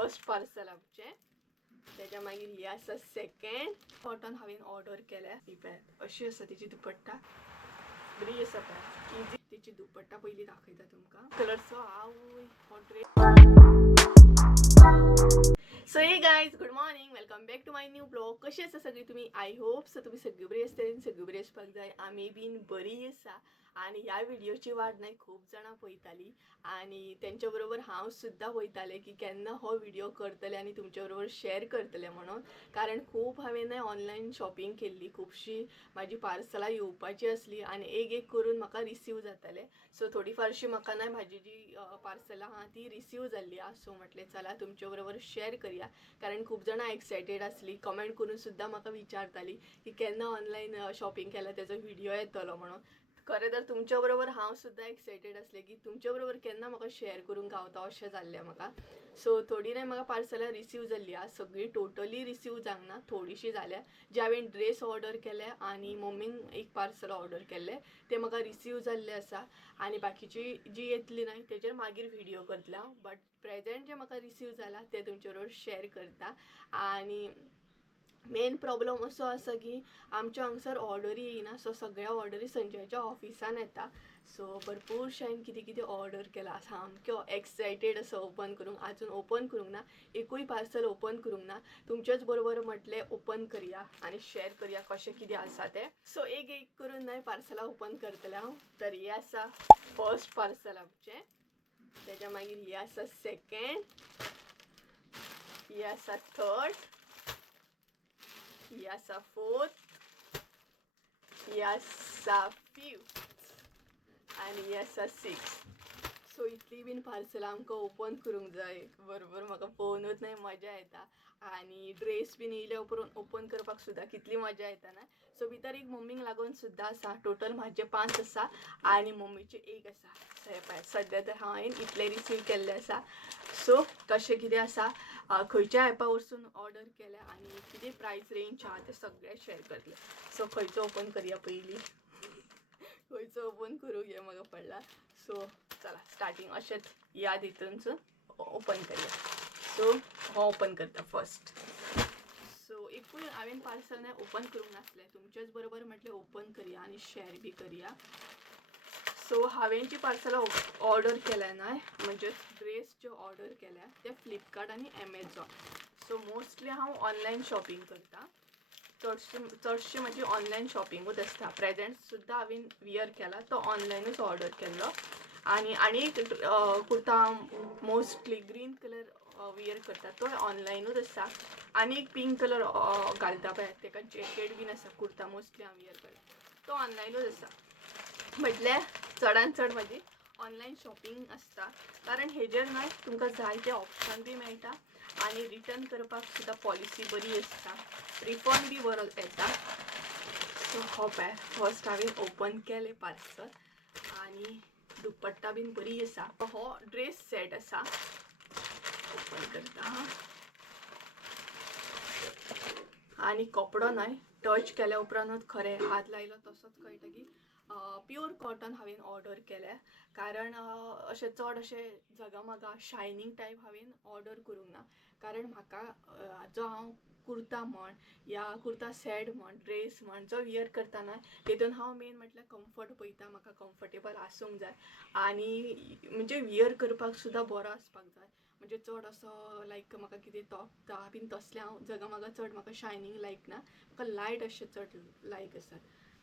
First parcel आमचे. त्याच्या मागीर हे आसा सेकंड. कॉटन हांवें ऑर्डर केल्या. ही पळय अशी आसा तिची दुपट्टा. बरी आसा पळय. इजी तिची दुपट्टा पयली दाखयता तुमकां. कलरचो आवय हो dress. So hey guys good morning, welcome back to my new blog. कशी आसा सगळी तुमी? आय होप सो तुमी सगळी बरी आसतली. सगळी बरी आसपाक जाय. आमी बीन बरी आसा. आणि ह्या व्हिडिओची वाट नाही खूप जाणां पळयताली आणि त्यांच्या बरोबर हांव सुद्दां पळयतालें की केन्ना हो व्हिडिओ करतले आणि तुमच्या बरोबर शेअर करतले म्हणून. कारण खूप हांवें ऑनलायन शॉपिंग केल्ली. खुबशी म्हाजी पार्सलां येवपाची आसली आणि एक करून म्हाका रिसीव जाताले. सो थोडी फारशी म्हाका म्हाजी जी पार्सलां आहा ती रिसीव जाल्ली आहा. सो म्हटलें चला तुमच्या बरोबर शेअर करूया. कारण खूप जाणां एक्सायटेड आसली. कमेंट करून सुद्दां म्हाका विचारताली की केन्ना ऑनलायन शॉपिंग केला त्याचो व्हिडिओ येतलो म्हणून. खरें तर तुमच्या बरोबर हांव सुद्दां एक्सायटेड आसलें की तुमच्या बरोबर केन्ना म्हाका शेअर करून गावता अशें जाल्लें म्हाका. सो थोडी म्हाका पार्सलां रिसीव जाल्ली आहा. सगळी टोटली रिसीव जावंक ना, थोडीशी जाल्या. जे हांवें ड्रेस ऑर्डर केले आणि मम्मीन एक पार्सल ऑर्डर केल्लें ते म्हाका रिसीव जाल्ले आसा. आणि बाकीची जी येतली न्हय तेजेर मागीर व्हिडिओ करतलें हांव. बट प्रेझेंट जे म्हाका रिसीव जाला ते तुमच्या बरोबर शेअर करता. आणि मेन प्रॉब्लम असो आसा की आमच्या हांगसर ऑर्डरी येयना. सो सगळ्या ऑर्डरी संजयच्या ऑफिसान येता. सो भरपूरशे हांवें कितें कितें ऑर्डर केला. सामक्यो एक्सायटेड असो ओपन करूंक. आजून ओपन करूंक ना, एकूय पार्सल ओपन करूंक ना. तुमच्याच बरोबर म्हटलें ओपन करूया आणि शेअर करूया कशें कितें आसा तें. सो एक करून न्हय पार्सलां ओपन करतलें हांव. तर हे आसा फर्स्ट पार्सल आमचें. त्याच्या मागीर हे आसा सेकंड. हे आसा थर्ड. हे आसा फोर्थ. हे आसा फिफ्थ. आणि हे आसा सिक्स्थ. सो इतली बीन पार्सलां आमकां ओपन करूंक जाय. बरोबर म्हाका पळोवनूच न्हय मजा येता. आणि ड्रेस बीन येयले उपरून ओपन करपाक सुद्दां कितली मजा येता ना. सो भितर एक मम्मीक लागून सुद्दां आसा. टोटल म्हाजे 5 आसा आणि मम्मीचे 1 आसा. सद्या तर हांवें इतले रिसीव केल्ले आसा. सो कशें कितें आसा, खंयच्या ॲपा वरसून ऑर्डर केल्या आणि कितें प्रायस रेंज आहा ते सगळें शेअर करतले. सो खंयचो ओपन करूया पयलीं. खंयचो ओपन करूंक हें म्हाका पडला. सो चला स्टार्टींग अशेंच याद हितूनसून ओपन करूया. सो हो ओपन करता फर्स्ट. सो एकूय हांवें पार्सल नाही ओपन करूंक नासलें. तुमच्याच बरोबर म्हटलें ओपन करूया आणि शेअर बी करूया. सो हांवें जी पार्सलां ऑर्डर केल्या न्हय म्हणजे ड्रेस ज्यो ऑर्डर केल्या ते फ्लिपकार्ट आणि एमेझॉन. सो मोस्टली हांव ऑनलायन शॉपिंग करता. चडशी म्हजी ऑनलायन शॉपिंगूच आसता. प्रेझेंट सुद्दां हांवें वियर केला तो ऑनलायनूच ऑर्डर केल्लो. आणि एक kurta mostly green colour wear करता तो ऑनलायनूच आसा. आणि एक पिंक कलर घालता पळय तेका जॅकेट बीन आसा. कुर्ता मोस्टली हांव वियर करता तो ऑनलायनूच आसा. म्हटल्यार चडांत चड म्हाजी ऑनलायन शॉपिंग आसता. कारण हेजेर न्हय तुमकां जाय ते ऑप्शन बी मेळटा आणि रिटर्न करपाक सुद्दां पॉलिसी बरी आसता. रिफंड बी बरो येता. सो हो पळय फर्स्ट हांवें ओपन केलें पार्सल आणि दुपट्टा बीन बरी आसा. हो ड्रेस सेट आसा. ओपन करता आणि कपडो न्हय टच केल्या उपरांतूच खरें हात लायलो तसोच कळटा की प्युअर कॉटन हांवें ऑर्डर केल्या. कारण अशें चड अशें जगामगा शायनींग टायप हांवें ऑर्डर करूंक ना. कारण म्हाका जो हांव कुर्ता म्हण या कुर्ता सेट म्हण ड्रेस म्हण जो वियर करता न्हय तितून हांव मेन म्हटल्यार कम्फर्ट पळयता. म्हाका कम्फर्टेबल आसूंक जाय आणि म्हणजे वियर करपाक सुद्दां बरो आसपाक जाय. म्हणजे चड असो लायक म्हाका कितें तोपता बीन तसलें हांव जगामगा चड म्हाका शायनींग लायक ना. म्हाका लायट अशें चड लायक आसा.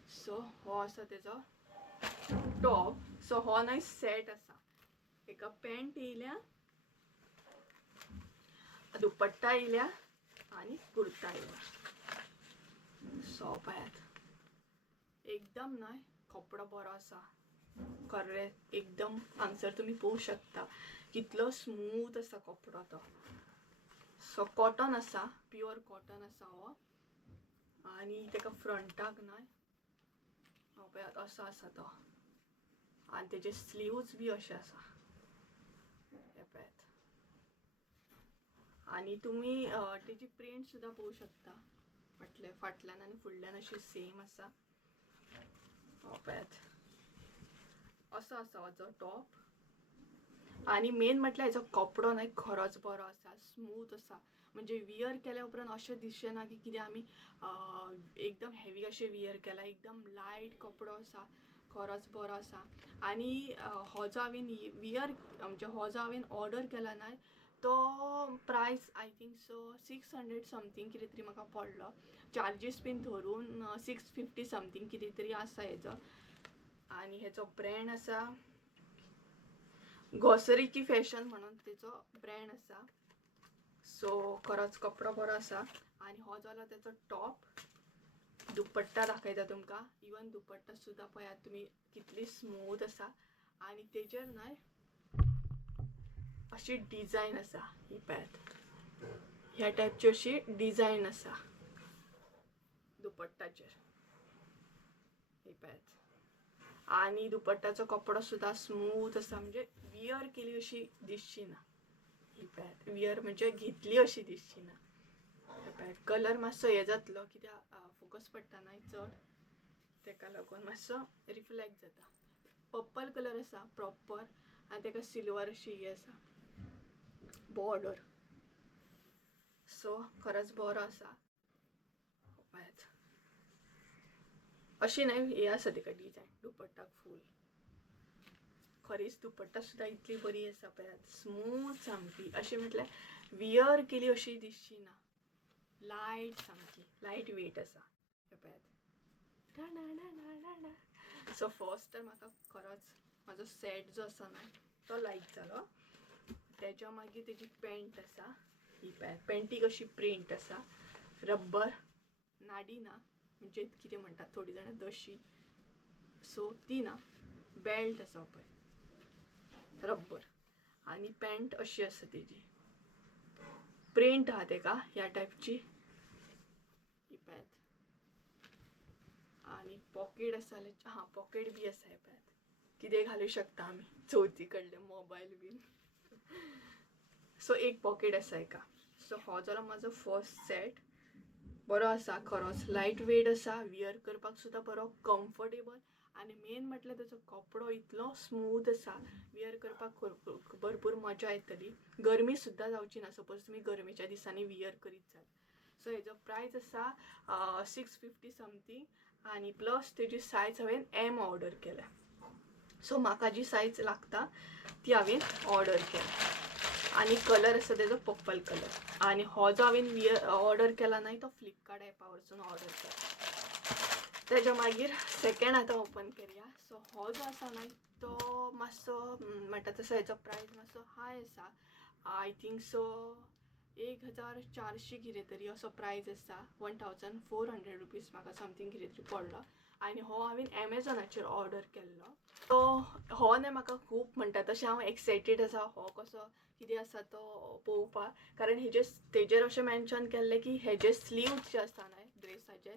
सो हो आसा तेजो टॉप. सो हो न्हय सेट आसा. एका पॅन्ट येयल्या, दुपट्टा येयल्या आणि कुर्ता येयल्या. सो पळयात एकदम न्हय कपडो बरो आसा. खरें एकदम हांगसर तुमी पळोवंक शकता कितलो स्मूथ आसा कपडो तो. सो कॉटन आसा, प्युअर कॉटन आसा हो. आणि तेका फ्रंटाक न्हय हो पळयात असो आसा तो. आणि तेजे स्लीव्स बी अशे आसा. हे पळयात. आणि तुमी तेजी प्रिंट सुद्दां पळोवंक शकता. म्हटल्यार फाटल्यान आनी फुडल्यान अशी सेम आसा. हो पळयात असो आसा हो जो टॉप. आणि मेन म्हटल्यार हेचो कपडो न्हय खरोच बरो आसा, स्मूथ आसा. म्हणजे वियर केल्या उपरांत अशें दिसचें की कितें आमी एकदम हेवी अशें वियर केला. एकदम लायट कपडो आसा, खरोच बरो आसा. आणि हो जो हांवें वियर म्हणजे हो जो हांवें ऑर्डर केला न्हय तो प्रायस आय थिंक सो 600 समथींग कितें तरी म्हाका पडलो. चार्जीस बीन धरून 650 समथींग कितें तरी आसा हेजो. आणि हेचो ब्रँड आसा ग्रॉसरीची फॅशन म्हणून तेचो ब्रँड आसा. सो खरोच कपडो बरो आसा. आणि हो जालो तेचो टॉप. दुपट्टा दाखयता तुमकां. इवन दुपट्टा सुद्धा पळयात तुम्ही कितली स्मूथ आसा. आणि तेजेर न्हय अशी डिझाईन आसा. ही पळयात, ह्या टायपची अशी डिझाईन आसा दुपट्टाचेर. ही पळयात. आणि दुपट्टाचो कपडो सुद्धा स्मूथ आसा. म्हणजे वियर केली अशी दिसची ना. ही पळयात, वियर म्हणजे घेतली अशी दिसची ना. कलर मातसो हे जातलो कित्याक फोकस पडटा न्हय चड, तेका लागून मातसो रिफ्लेक्ट जाता. पर्पल कलर आसा प्रॉपर. आणि तेका सिल्वर अशी हे आसा बॉर्डर. सो खरंच बरो आसा. पळयात अशी न्हय हे आसा तेका डिझाईन दुपट्टाक फूल. खरीच दुपट्टा सुद्धा इतली बरी आसा पळयात. स्मूथ सामकी अशी म्हटल्यार वियर केली अशी दिसची ना. लायट सामकी लायट वेट आसा. पळयात. सो फर्स्ट तर म्हाका खरोच म्हाजो सेट जो आसा न्हय तो लायक जालो. तेच्या मागीर तेजी पॅन्ट आसा. ही पळयात, पॅन्टीक अशी प्रिंट आसा. रब्बर नाडी ना, म्हणजे कितें म्हणटात थोडी जाणां दशी, सो ती ना. बेल्ट आसा पळय रब्बर. आणि पॅन्ट अशी आसा तेजी. प्रिंट आहा तेका ह्या टायपची. ही पळयात. आणि पॉकेट आसा. हां पॉकेट बी आसा. हे पळयात, कितें घालूं शकता आमी चवथी कडले मोबायल बीन. सो एक पॉकेट आसा हेका. सो हो जालो म्हाजो फर्स्ट सेट. बरो आसा खरोच. लायट वेट आसा. वियर करपाक सुद्धा बरो कम्फर्टेबल. आणि मेन म्हटल्यार तेचो कपडो इतलो स्मूथ आसा. वियर करपाक भरपूर मजा येतली. गरमी सुद्धा जावची ना सपोज तुम्ही गरमेच्या दिसांनी वियर करीत जाल. सो हेजो प्रायस आसा 650 समथींग. आणि प्लस तेजी सायज हांवें एम ऑर्डर केल्या. सो म्हाका जी सायज लागता ती हांवें ऑर्डर केल्या. आणि कलर आसा तेजो पर्पल कलर. आणि हो जो हांवें ऑर्डर केला न्हय तो फ्लिपकार्ट एपा वरसून ऑर्डर केला. तेच्या मागीर सेकंड आतां ओपन करूया. सो हो जो आसा न्हय तो मातसो म्हणटा तसो हेचो प्रायस मातसो हाय आसा. आय थिंक सो 1400 कितें तरी असो प्रायस आसा. 1400 रुपीज म्हाका समथींग कितें तरी पडलो. आणि हो हांवें एमेझॉनाचेर ऑर्डर केल्लो. तो हो न्हय म्हाका खूब म्हणटा तशें हांव एक्सायटेड आसा हो कसो कितें आसा तो पळोवपाक. कारण तेजेर अशें मेन्शन केल्लें की हेजे स्लीव्स जे आसा न्हय ड्रेसाचे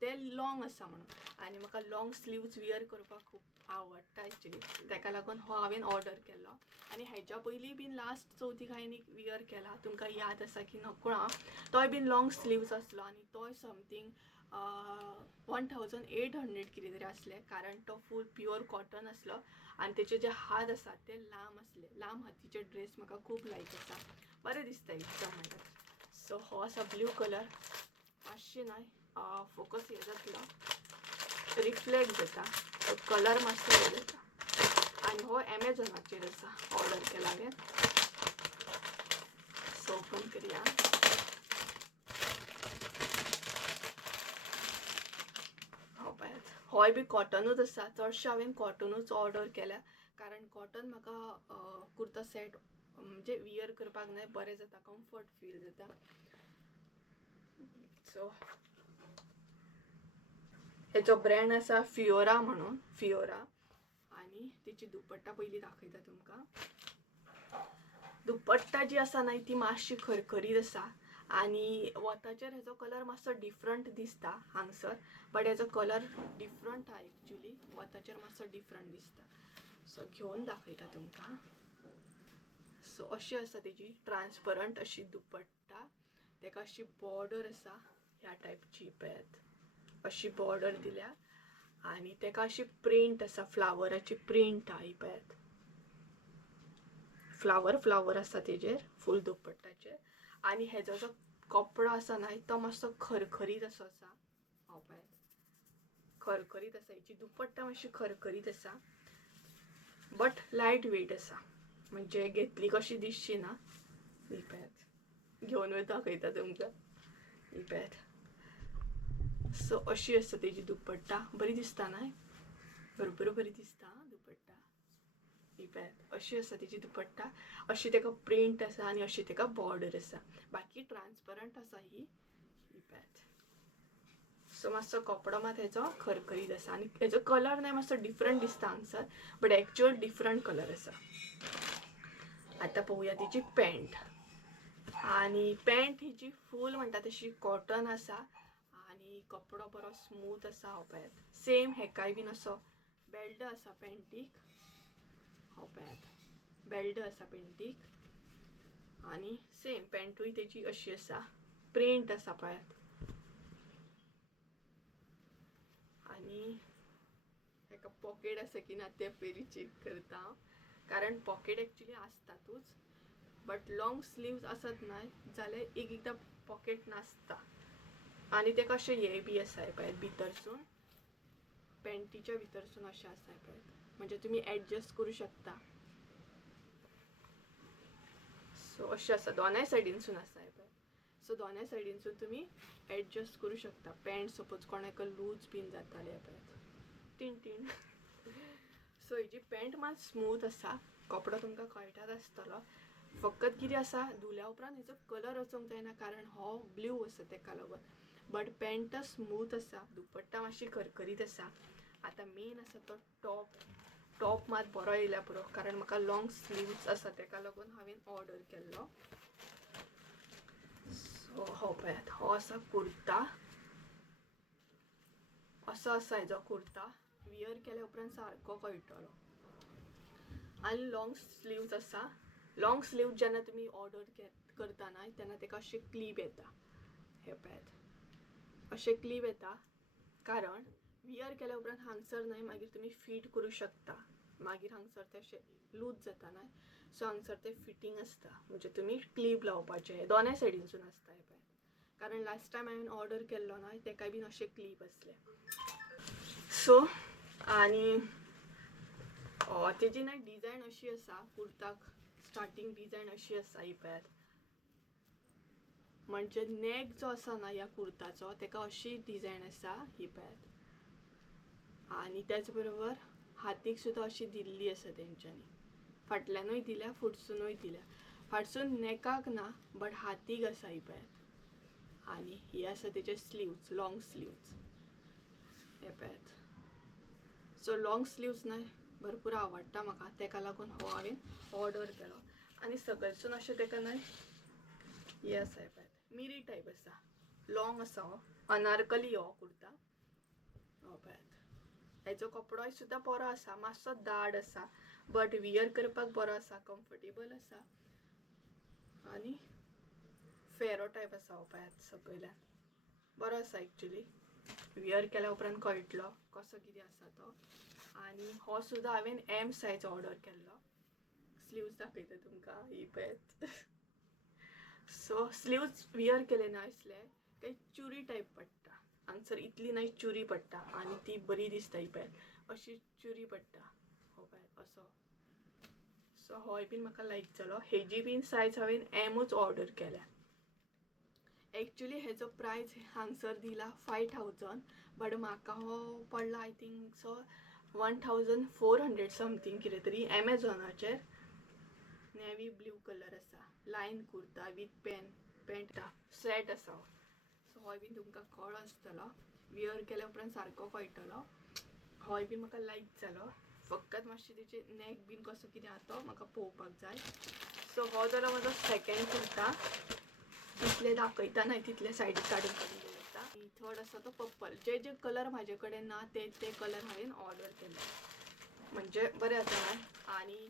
ते लॉंग आसा म्हणून. आणि म्हाका लॉंग स्लीव्स वियर करपाक खूब आवडटा एक्चुली. तेका लागून हो हांवें ऑर्डर केल्लो. आणि हेच्या पयलीं बीन लास्ट चवथीक हांवें एक वियर केला, तुमकां याद आसा की नकळो. तोय बीन लॉंग स्लीव्स आसलो. आणि तोय समथींग 1800 कितें तरी आसलें. कारण तो फूल प्युअर कॉटन आसलो. आणि तेचे जे हात आसा ते लांब आसले. लांब हातीचे ड्रेस म्हाका खूब लायक आसा. बरें दिसता एकदम म्हणटात. सो हो आसा ब्लू कलर. मातशें न्हय फोकस हे जातलो, रिफ्लेक्ट जाता. कलर मातसो हे जाता. आणि हो एमेझॉनाचेर आसा ऑर्डर केला हांवें. सो ओपन करूया. हो पळयात, होय बी कॉटनूच आसा. चडशें हांवें कॉटनूच ऑर्डर केल्या. कारण कॉटन म्हाका कुर्ता सेट म्हणजे वियर करपाक न्हय बरें जाता, कम्फर्ट फील जाता. सो हेचो ब्रँड आसा फिओरा म्हणून. फिओरा. आणि तिची दुपट्टा पयलीं दाखयता तुमकां. दुपट्टा जी आसा न्हय ती मातशी खरखरीत आसा. आणि वताचेर हेजो कलर मातसो डिफरंट दिसता हांगसर. बट हेजो कलर डिफरंट आहा एक्चुली. वताचेर मातसो डिफरंट दिसता. सो घेवन दाखयता तुमकां. सो अशी आसा तेजी ट्रान्सपरंट अशी दुपट्टा. तेका अशी बॉर्डर आसा ह्या टायपची. पळयात अशी बॉर्डर दिल्या. आणि तेका अशी प्रिंट आसा, फ्लावराची प्रिंट आहा. ही पळयात. फ्लावर आसा तेजेर फूल दुपट्टाचेर. आणि हेजो जो कपडो आसा ना तो मातसो खरखरीत असो आसा. हो पळय, खरखरीत आसा. हेची दुपट्टा मातशी खरखरीत आसा बट लायट वेट आसा. म्हणजे घेतली कशी दिसची ना. ही पळयात, घेवन वयता दाखयता तुमकां. ही पळयात. सो अशी आसा तेजी दुपट्टा. बरी दिसता ना, भरपूर बरी दिसता दुपट्टा. ही पळयात, अशी आसा तेजी दुपट्टा. अशी तेका प्रिंट आसा आणि अशी तेका बॉर्डर आसा. बाकी ट्रान्सपरंट आसा ही पळयात. सो मातसो कपडो मात हेजो खरखरीत आसा आणि हेजो कलर नाही मातसो डिफरंट दिसता हांगसर, बट एक्चुअल डिफरंट कलर आसा. आता पळोवया तिची पॅन्ट. आणि पॅन्ट हिची फूल म्हणटा तशी कॉटन आसा आणि कपडो बरो स्मूथ आसा. हो पळयात, सेम हेकाय बीन असो बेल्ट आसा पॅन्टीक. हो पळयात, बेल्ट आसा पॅन्टीक आणि सेम पॅन्टूय तेजी अशी आसा, प्रिंट आसा पळयात. आणि हेका पॉकेट आसा की ना ते पयलीं चेक करता हांव, कारण पॉकेट एक्चुअली आसतातूच बट लॉंग स्लीव्स आसत ना जाल्यार एकदां पॉकेट नासता. आणि ते कशें हे बी आसा पळयात भितरसून, पॅन्टीच्या भितरसून अशें आसा पळयात. म्हणजे तुमी एडजस्ट करूं शकता. सो अशें आसा, दोनाय सायडीनसून आसा पळय. सो दोनाय सायडीनसून तुमी एडजस्ट करूं शकता. पॅन्ट सपोज कोणाक लूज बीन जाताले पळयात, टीण टीण. सो हेजी पॅन्ट मात स्मूथ आसा. कपडो तुमकां कळटाच आसतलो. फकत कितें आसा, धुल्या उपरांत हेजो कलर वचोंक जायना कारण हो ब्लू आसा तेका लागून. बट पॅन्ट स्मूथ आसा. दुपट्टा मातशी खरखरीत आसा. आता मेन आसा तो टॉप मात बरो येयल्या पुरो, कारण म्हाका लॉंग स्लीव्स आसा तेका लागून हांवें ऑर्डर केल्लो. सो हो पळयात, हो आसा कुर्ता. असो आसा हेजो कुर्ता. वियर केल्या उपरांत सारको कळटलो. आणि लॉंग स्लीव्स आसा. लॉंग स्लीव्स जेन्ना तुमी ऑर्डर करता ना तेन्ना तेका अशें क्लीप येता. हे पळयात, अशें क्लीप येता कारण वियर केल्या उपरांत हांगसर न्हय मागीर तुमी फीट करूं शकता. मागीर हांगसर ते अशें लूज जाता ना, सो हांगसर ते फिटींग आसता. म्हणजे तुमी क्लीप लावपाचे दोनाय सायडीनसून आसता. हे पळयात, कारण लास्ट टायम हांवें ऑर्डर केल्लो ना तेकाय बीन अशें क्लीप आसले. सो आणि तेजी ना डिझायन अशी आसा, कुर्ताक स्टार्टींग डिझायन अशी आसा. ही पळयात, म्हणजे नेक जो आसा ना ह्या कुर्ताचो तेका अशी डिझायन आसा. ही पळयात. आणि त्याच बरोबर हातीक सुद्धा अशी दिल्ली आसा तेंच्यांनी. फाटल्यानूय दिल्या, फुडसूनूय दिल्या. फाटसून नेकाक ना बट हातीक आसा. ही पळयात. आणि ही आसा तेजे स्लीव्स, लॉंग स्लीव्स. हे पळयात. सो लॉंग स्लीव्स ना भरपूर आवडटा म्हाका, तेका लागून हो हांवें ऑर्डर केलो. आणि सकयलसून अशें तेका ना हे आसा. हे पळयात, मिरी टायप आसा. लॉंग आसा हो, अनारकली हो कुर्ता. हो पळयात, हेजो कपडोय सुद्धा बरो आसा. मातसो दाट आसा बट वियर करपाक बरो आसा, कम्फर्टेबल आसा. आणि फेरो टायप आसा. हो पळयात, सकयल्यान बरो आसा एक्चुअली. वियर केल्या उपरांत कळटलो कसो कितें आसा तो. आणि हो सुद्धा हांवें एम सायज ऑर्डर केल्लो. स्लीव्स दाखयता तुमकां. ही पळयात. सो स्लीव्स वियर केले ना असले काही चुरी टायप पडटा. हांगसर इतली नाही चुरी पडटा आणि ती बरी दिसता. ही पळयात, अशी चुरी पडटा. हो पळयात असो. सो होय बीन म्हाका लायक जालो. हेजी बीन सायज हांवें एमूच ऑर्डर केल्या. एक्चुअली हेजो प्रायस हांगसर दिला 5000 बट म्हाका हो पडला आय थिंक सो 1400 समथींग कितें तरी एमेझॉनाचेर. नेवी ब्लू कलर आसा. लायन कुर्ता विथ पॅन्ट सेट आसा. सो होय बीन तुमकां कळ्ळो आसतलो. वियर केल्या उपरांत सारको कळटलो. होय बीन म्हाका लायक जालो. फकत मातशी तेचे नेक बीन कसो कितें आसा तो म्हाका पळोवपाक जाय. सो हो जालो म्हजो सेकंड कुर्ता. तितले दाखयता नाही तितले सायडीक काडून दवरता. थर्ड आसा तो पर्पल. जे कलर म्हाजे कडेन ना ते कलर हांवें ऑर्डर केले. म्हणजे बरें आसा ना. आणि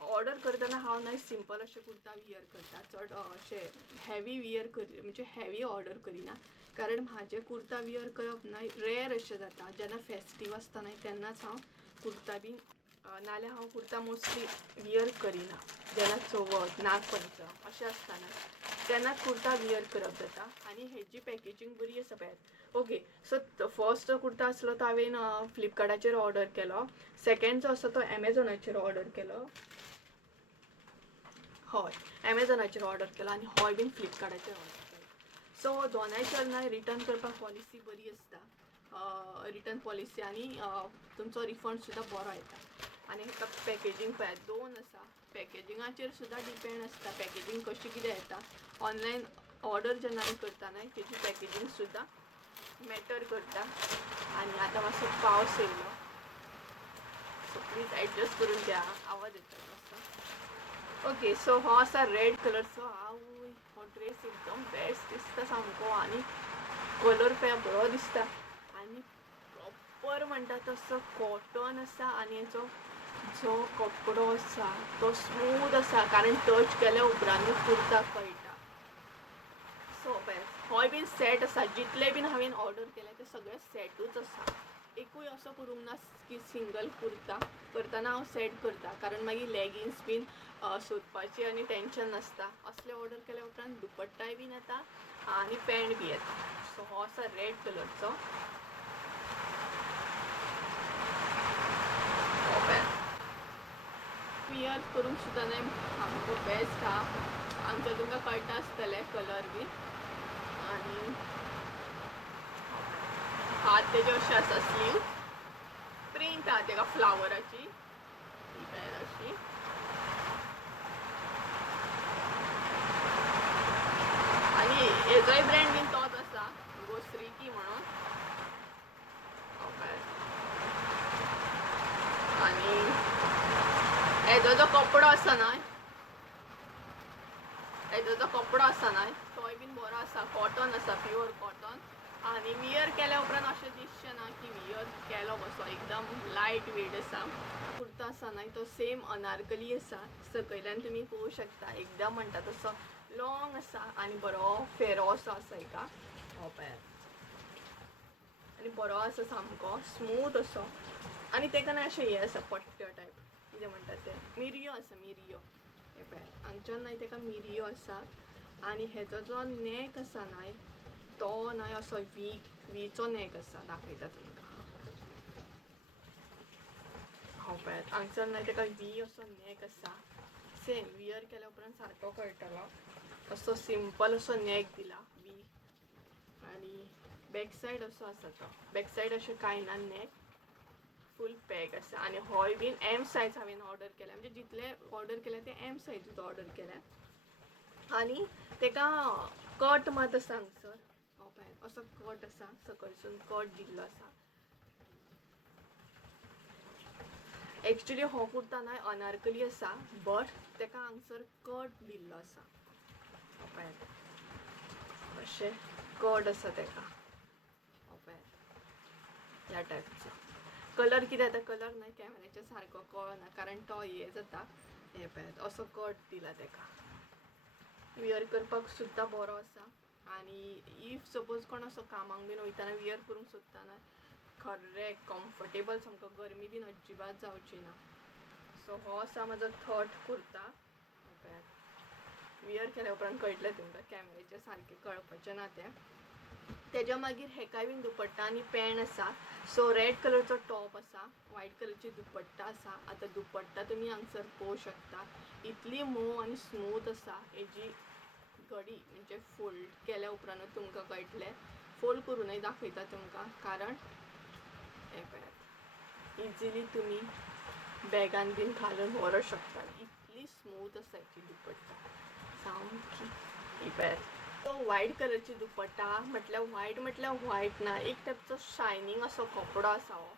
ऑर्डर करतना हांव ना सिंपल अशे कुर्ता वियर करता. चड अशे हेवी वियर म्हणजे हेवी ऑर्डर करिना, कारण म्हाजे कुर्ता वियर करप ना रेअर अशें जाता. जेन्ना फेस्टीव आसता ना तेन्नाच हांव कुर्ता बीन नाल्यार हांव कुर्ता मोस्टली वियर करिना. जेन्ना चवथ नागपंचम अशें आसतना तेन्ना कुर्ता वियर करप जाता. आनी हेजी पॅकेजींग बरी आसा पळयात. ओके, सो फर्स्ट जो कुर्ता आसलो तो हांवें फ्लिपकार्टाचेर ऑर्डर केलो. सेकंड जो आसा तो एमेझॉनाचेर ऑर्डर केलो. हय, एमेझॉनाचेर ऑर्डर केलो आनी होय बीन फ्लिपकार्टाचेर ऑर्डर केलो. सो दोनांयचेर रिटर्न करपाक पॉलिसी बरी आसता. रिटर्न पॉलिसी आनी तुमचो रिफंड सुद्दां बरो येता. आनी हेका पॅकेजींग पळयात 2 आसा. पॅकेजिंगाचेर सुद्दां डिपेंड आसता पॅकेजींग कशी कितें येता. ऑनलायन ऑर्डर जेन्ना आमी करता न्हय तेजी पॅकेजींग सुद्दां मॅटर करता. आनी आतां मातसो पावस येयलो, सो प्लीज एडजस्ट करून घ्या, आवाज येता मातसो. ओके, सो हो आसा रेड कलरचो. आवय, हो ड्रेस एकदम बेस्ट दिसता सामको. आनी कलर पळय बरो दिसता. आनी प्रॉपर म्हणटा तसो कॉटन आसा. आनी हेचो जो कपडो आसा तो स्मूथ आसा, कारण टच केल्या उपरांतूच कुर्ता कळटा. सो पळय, होय बीन सेट आसा. जितले बीन हांवें ऑर्डर केले ते सगळे सेटूच आसा. एकूय असो करूंक ना की सिंगल कुर्ता करतना हांव सेट करता, कारण मागीर लेगिन्स बीन सोदपाची आनी टेंशन नासता. असले ऑर्डर केल्या उपरांत दुपट्टाय बीन येता आनी पॅन्ट बी येता. सो हो आसा रेड कलरचो. वियर करूंक सुद्दां न्हय सामको बेस्ट हा. आमच्या तुमकां कळटा आसतलें कलर बी. आनी हात तेजे अशें आसा, स्लीव प्रिंट आहा तेका फ्लावराची अशी. आनी हेजोय ब्रँड बीन तोच आसा, गोश्रीकी म्हणून. आनी हेजो जो कपडो आसा न्हय तोय बीन बरो आसा. कॉटन आसा, प्युअर कॉटन. आनी वियर केल्या उपरांत अशें दिसचें ना की वियर केलो कसो. एकदम लायट वेट आसा. कुर्ता आसा न्हय तो सेम अनारकली आसा. सकयल्यान तुमी पळोवं शकता. एकदम म्हणटा तसो लॉंग आसा आनी बरो फेरो असो आसा हेका. हो पळयात. आनी बरो आसा सामको स्मूथ असो. आनी तेका न्हय अशें हें आसा पट्ट्यो टायप, कितें म्हणटा ते मिरयो आसा, मिरयो. हे पळयात, हांगच्यान न्हय तेका मिरयो आसा. आनी हेजो जो नॅक आसा न्हय तो न्हय असो वीचो नॅक आसा. दाखयता तुमकां. हो पळयात, हांगच्यान न्हय तेका वी असो नॅक आसा. सेम वियर केल्या उपरांत सारको कळटलो. असो सिंपल असो नॅक दिला वी. आनी बॅक सायड असो आसा तो. बॅक सायड अशें कांय ना, नॅक फूल पॅक आसा. आनी होय बीन एम सायज हांवें ऑर्डर केल्या. म्हणजे जितले ऑर्डर केल्या ते एम सायजूच ऑर्डर केल्या. आनी तेका कट मात आसा हांगसर. हो पळयात, असो कट आसा. सकयसून कट दिल्लो आसा. एक्चुली हो कुर्ता न्हय अनारकली आसा, बट तेका हांगसर कट दिल्लो आसा. हो पळयात, अशें कट आसा तेका. हो पळयात, ह्या टायपचो. कलर कितें जाता, कलर न्हय कॅमेराचेर सारको कळना, कारण तो हें जाता. हे पळयात, असो कट दिला तेका. वियर करपाक सुद्दां बरो आसा. आनी इफ सपोज कोण असो कामाक बीन वयताना वियर करूंक सोदता न्हय, खरें कम्फर्टेबल सामको. गरमी बीन अजिबात जावची ना. सो हो आसा म्हाजो थर्ड कुर्ता. वियर केल्या उपरांत कळटलें तुमकां, कॅमेराचेर सारकें कळपाचें ना तें. तेज्या मागीर हेकाय बीन दुपट्टा आनी पॅन्ट आसा. सो रेड कलरचो टॉप आसा, व्हायट कलरची दुपट्टा आसा. आतां दुपट्टा तुमी हांगसर पळोवं शकता. इतली मोव आनी स्मूथ आसा. हेजी घडी म्हणजे फोल्ड केल्या उपरांतूच तुमकां कळटलें. फोल्ड करूनय दाखयता तुमकां, कारण हे पळयात, इजिली तुमी बॅगान बीन घालून व्हरोंक शकता. इतली स्मूथ आसा हेची दुपट्टा सामकी. ही पळयात. तो व्हायट कलरची दुपट्टा म्हटल्यार व्हायट ना, एक टायपचो शायनींग असो कपडो आसा. हो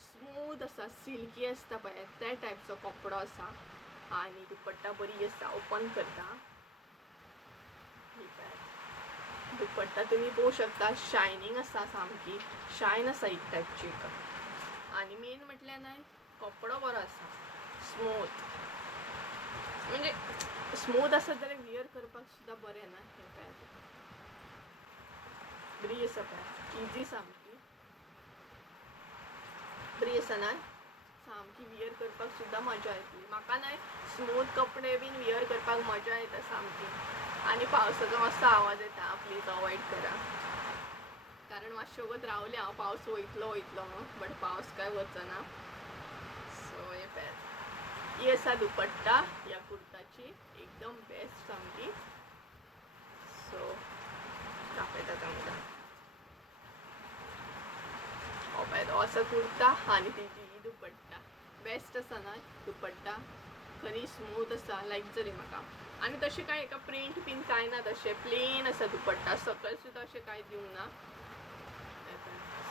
स्मूथ आसा, सिल्की आसता पळय त्या टायपचो कपडो आसा. आनी दुपट्टा बरी आसा. ओपन करता. दुपट्टा तुमी पळोवं शकता, शायनींग आसा सामकी. शायन आसा एक टायपची. आनी मेन म्हटल्यार न्हय कपडो बरो आसा, स्मूथ. म्हणजे स्मूथ आसा जाल्यार वियर करपाक सुद्दां बरें ना. हे पळयात, बरी आसा पळयात, इजी सामकी. बरी आसा ना, सामकी वियर करपाक सुद्दां मजा येतली. म्हाका न्हय स्मूथ कपडे बीन वियर करपाक मजा येता सामकी. आनी पावसाचो मातसो आवाज येता, प्लीज अवॉइड करा. कारण मातशें वगत रावलें हांव, पावस वयतलो म्हणून, बट पावस काय वचना. सो हे पळय, ही आसा दुपट्टा ह्या कुर्ताची, एकदम बेस्ट सामकी. सो दाखयता तुमकां. हो पळय, हो आसा कुर्ता आनी तेजी ही दुपट्टा. बेस्ट आसा न्हय दुपट्टा, खरी स्मूथ आसा, लायक जाली म्हाका. आनी तशें काय हेका प्रिंट बीन कांय ना, तशें प्लेन आसा दुपट्टा. सकयल सुद्दां अशें कांय दिवंक ना,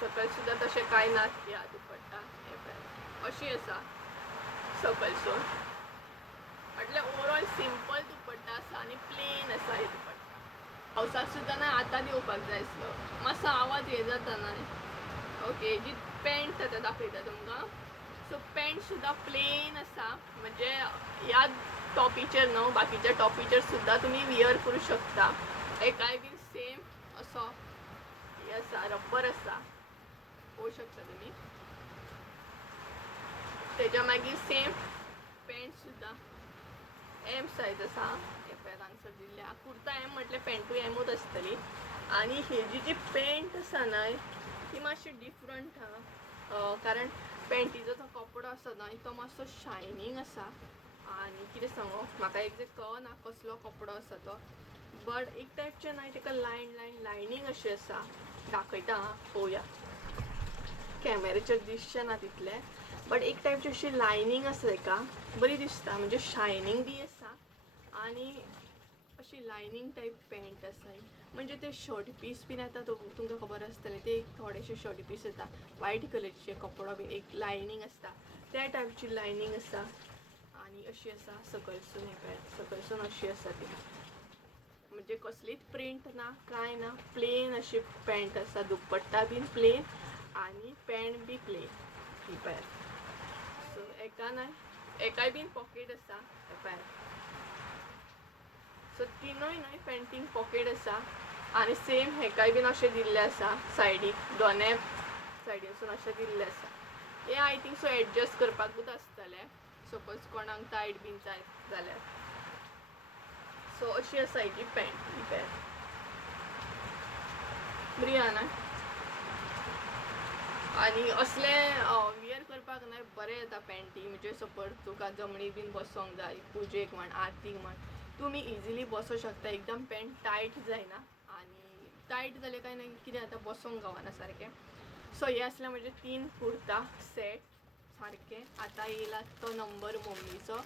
सकयल सुद्दां तशें कांय ना ह्या दुपट्टा. हे पळय अशी आसा सकयसून, म्हटल्यार ओवरऑल सिंपल दुपट्टा आसा आनी प्लेन आसा ही दुपट्टा. पावसाक सुद्दां न्हय आतां दिवपाक जाय आसलो, मातसो आवाज हे जाता न्हय. ओके, जी पॅन्ट आतां दाखयता तुमकां. सो पॅन्ट सुद्दां प्लेन आसा, म्हणजे ह्या टॉपीचेर न्हू, बाकीच्या टॉपीचेर सुद्दां तुमी वियर करूं शकता. एकाय बीन सेम असो हे आसा, रब्बर आसा, पळोवंक शकता तुमी. तेच्या मागीर सेम पॅन्ट सुद्दां एम सायज आसा. हे पळय हांगसर दिल्या, कुर्ता एम म्हटल्यार पॅन्टूय एमूच आसतली. आनी हेजी जी पॅन्ट आसा न्हय ती मातशी डिफरंट आहा, कारण पॅन्टीचो जो कपडो आसा न्हय तो मातसो शायनींग आसा. आनी कितें सांगू, म्हाका एग्जॅक्ट कळना कसलो कपडो आसा तो, बट एक टायपचें न्हय तेका लायनींग अशी आसा. दाखयता हां, पळोवया. कॅमेराचेर दिसचें ना तितलें, बट एक टायपची अशी लायनींग आसा तेका, बरी दिसता, म्हणजे शायनींग बी आसा. आनी अशी लायनींग टायप पॅन्ट आसा. म्हणजे ते शर्ट पीस बीन येता तुमकां खबर आसतलें, ते थोडेशे शर्ट पीस येता व्हायट कलरचे कपडो बीन, एक लायनींग आसता त्या टायपची लायनींग आसा. आनी अशी आसा सकयसून, हे पळय सकयसून अशी आसा ती, म्हणजे कसलीच प्रिंट ना कांय ना, प्लेन अशी पॅन्ट आसा. दुपट्टा बीन प्लेन आनी पॅन्ट बी प्लेन. ही पळय, सो एका न्हय एकाय बीन पॉकेट आसा. हे पळय, सो तिनूय न्हय पॅन्टीक पॉकेट आसा. आनी सेम हेकाय बीन अशें दिल्लें आसा सायडीक, दोनूय सायडीनसून अशें दिल्लें आसा. हे आय थिंक सो एडजस्ट करपाकूच आसतलें, सपोज कोणाक टायट बीन जाय जाल्यार. सो अशी आसा हेजी पॅन्ट. ही पळय, बरी आहा न्हय. आनी असलें वियर करपाक न्हय बरें येता पॅन्टी, म्हणजे सपोज तुका जमणी बीन बसोंक जाय, पुजेक म्हण आरतीक म्हण, तुमी इजिली बसों शकता. एकदम पॅन्ट टायट जायना, आनी टायट जालें काय ना कितें जाता बसोंक गावना सारकें. सो हे आसले म्हजे 3 कुर्ता सेट सारके. आतां येयला तो नंबर मम्मीचो.